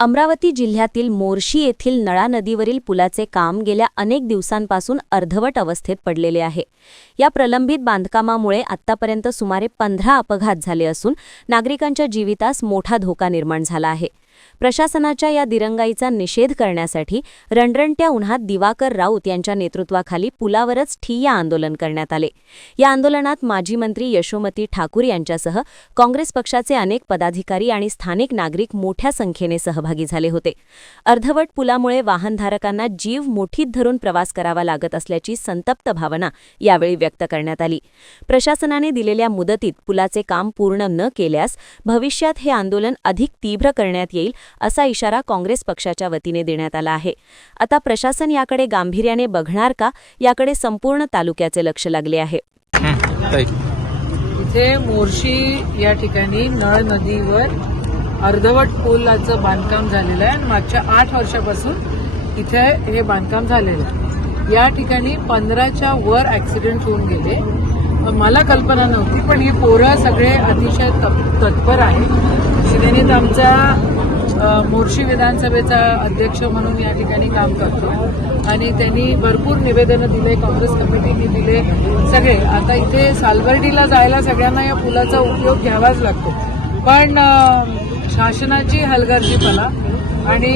अमरावती जिल्ह्यातील मोर्शी येथील नळा नदीवरील पुलाचे काम गेल्या अनेक दिवसांपासून अर्धवट अवस्थेत पडलेले आहे। या प्रलंबित बांधकामामुळे आत्तापर्यंत सुमारे 15 अपघात झाले असून नागरिकांच्या जीवितास मोठा धोका निर्माण झाला आहे। प्रशासनाच्या या दिरंगाईचा निषेध करण्यासाठी रणरणत्या उन्हात दिवाकर राऊत यांच्या नेतृत्वाखाली पुलावरच ठिय्या आंदोलन करण्यात आले। या आंदोलनात माजी मंत्री यशोमती ठाकूर यांच्यासह काँग्रेस पक्षाचे अनेक पदाधिकारी आणि स्थानिक नागरिक मोठ्या संख्येने सहभागी झाले होते। अर्धवट पुलामुळे वाहनधारकांना जीव मुठीत धरून प्रवास करावा लागत असल्याची संतप्त भावना यावेळी व्यक्त करण्यात आली। प्रशासनाने दिलेल्या मुदतीत पुलाचे काम पूर्ण न केल्यास भविष्यात हे आंदोलन अधिक तीव्र करण्यात येईल असा इशारा काँग्रेस पक्षाच्या वतीने देण्यात आला आहे। आता प्रशासन याकडे गांभीर्याने बघणार का, याकडे संपूर्ण तालुक्याचे लक्ष लागले आहे। इथे मोर्शी या ठिकाणी नळ नदीवर अर्धवट पुलाचं बांधकाम झालेलं आहे। मागच्या 8 वर्षापासून इथे हे बांधकाम झालेलं आहे। या ठिकाणी 15च्या वर ऍक्सिडेंट होऊन गेले। मला कल्पना नव्हती, पण हे पोरं सगळे अतिशय तत्पर आहे। शिवसेनेत आमचा मोर्शी विधानसभेचा अध्यक्ष म्हणून या ठिकाणी काम करतो आणि त्यांनी भरपूर निवेदनं दिले, काँग्रेस कमिटीने दिले सगळे। आता इथे सालबर्डीला जायला सगळ्यांना या पुलाचा उपयोग घ्यावाच लागतो, पण शासनाची हलगर्जीपणा आणि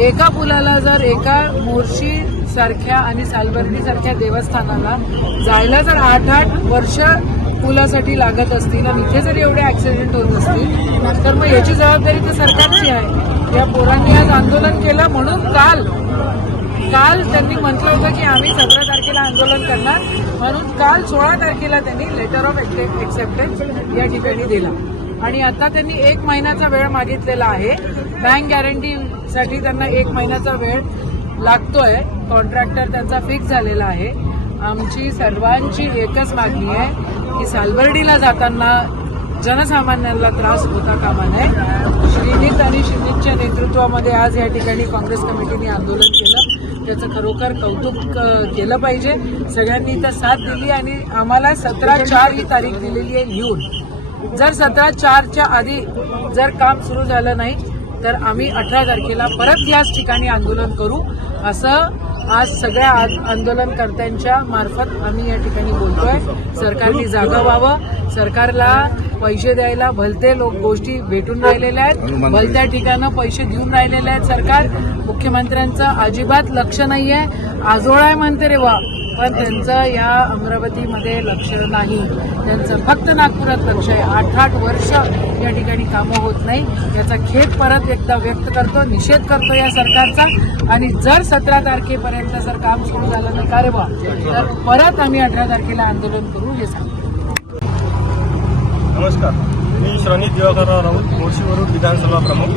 एका पुलाला जर एका मोर्शी सारख्या आणि सालबर्डी सारख्या देवस्थानाला जायला जर 8 वर्ष पुलासाठी लागत असतील आणि इथे जर एवढे ऍक्सिडेंट होत असतील तर मग याची जबाबदारी तर सरकारची आहे। या पोरांनी आज आंदोलन केलं म्हणून काल त्यांनी म्हटलं होतं की आम्ही 17 तारखेला आंदोलन करणार, म्हणून काल 16 तारखेला त्यांनी लेटर ऑफ एक्सेप्टन्स या ठिकाणी दिला आणि आता त्यांनी 1 महिन्याचा वेळ मागितलेला आहे। बँक गॅरंटीसाठी त्यांना 1 महिन्याचा वेळ लागतोय। कॉन्ट्रॅक्टर त्यांचा फिक्स झालेला आहे। आमची सर्वांची एकच मागणी आहे की सालबर्डीला जाताना जनसामान्यांना त्रास होता कामा नये। श्रीनीत आणि श्रीनीतच्या नेतृत्वामध्ये आज या ठिकाणी काँग्रेस कमिटीने आंदोलन केलं, त्याचं खरोखर कौतुक केलं पाहिजे। सगळ्यांनी इथं साथ दिली आणि आम्हाला 17/4 ही तारीख दिलेली आहे लिहून। जर 17/4च्या आधी जर काम सुरू झालं नाही तर आम्ही 18 तारखेला परत याच ठिकाणी आंदोलन करू, असं आज सगळ्या आंदोलनकर्त्यांच्या मार्फत आम्ही या ठिकाणी बोलतोय। सरकारने जागा व्हावं, सरकारला पैसे द्यायला भलते लोक गोष्टी भेटून राहिलेल्या आहेत, भलत्या ठिकाणं पैसे देऊन राहिलेले आहेत सरकार। मुख्यमंत्र्यांचं अजिबात लक्ष नाहीये, आजोळा आहे म्हणते रे वा, पण त्यांचं या अमरावतीमध्ये लक्ष नाही, त्यांचं फक्त नागपुरात लक्ष आहे। 8 वर्ष या ठिकाणी कामं होत नाही, याचा खेद परत एकदा व्यक्त करतो, निषेध करतो या सरकारचा। आणि जर 17 तारखेपर्यंत जर काम सुरू झालं नाही का रे बा, तर परत आम्ही 18 तारखेला आंदोलन करू हे सांगतो। नमस्कार, मी श्रीनीत दिवाकर राऊत, मोर्शीवरून विधानसभा प्रमुख।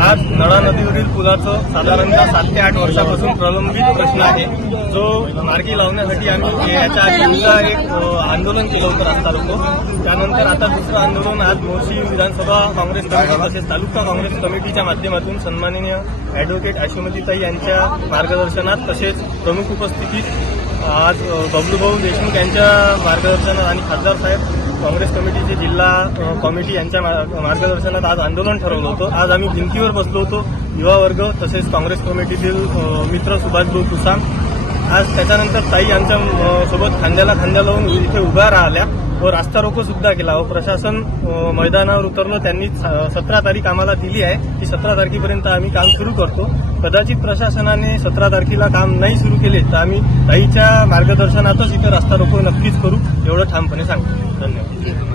आज नळा नदीवरील पुलाचं साधारणतः 7 ते 8 वर्षापासून प्रलंबित प्रश्न आहे, जो मार्गी लावण्यासाठी आम्ही याच्या आधी एक आंदोलन केलं होतं रस्ता रोको। त्यानंतर आता दुसरं आंदोलन आज मोर्शी विधानसभा काँग्रेस कमिटी तसेच तालुका काँग्रेस कमिटीच्या माध्यमातून सन्माननीय ॲडव्होकेट यशोमतीताई यांच्या मार्गदर्शनात तसेच प्रमुख उपस्थितीत आज बबलूभाऊ देशमुख यांच्या मार्गदर्शनात आणि खासदार साहेब काँग्रेस कमिटीचे जिल्हा कमिटी यांच्या मार्गदर्शनात आज आंदोलन ठरवलं होतं। आज आम्ही भिंतीवर बसलो होतो, युवा वर्ग तसेच काँग्रेस कमिटीतील मित्र सुभाषभाऊ कुसाम। आज त्याच्यानंतर ताई आमच्या सोबत खांद्याला खांद्या लावून इथे उभ्या राहिल्या व रास्ता रोको सुद्धा केला व प्रशासन मैदानावर उतरलं। त्यांनी 17 तारीख आम्हाला दिली आहे की 17 तारखेपर्यंत आम्ही काम सुरू करतो। कदाचित प्रशासनाने 17 तारखेला काम नाही सुरू केले तर आम्ही ताईच्या मार्गदर्शनातच इथे रास्ता रोको नक्कीच करू, एवढं ठामपणे सांगतो। धन्यवाद।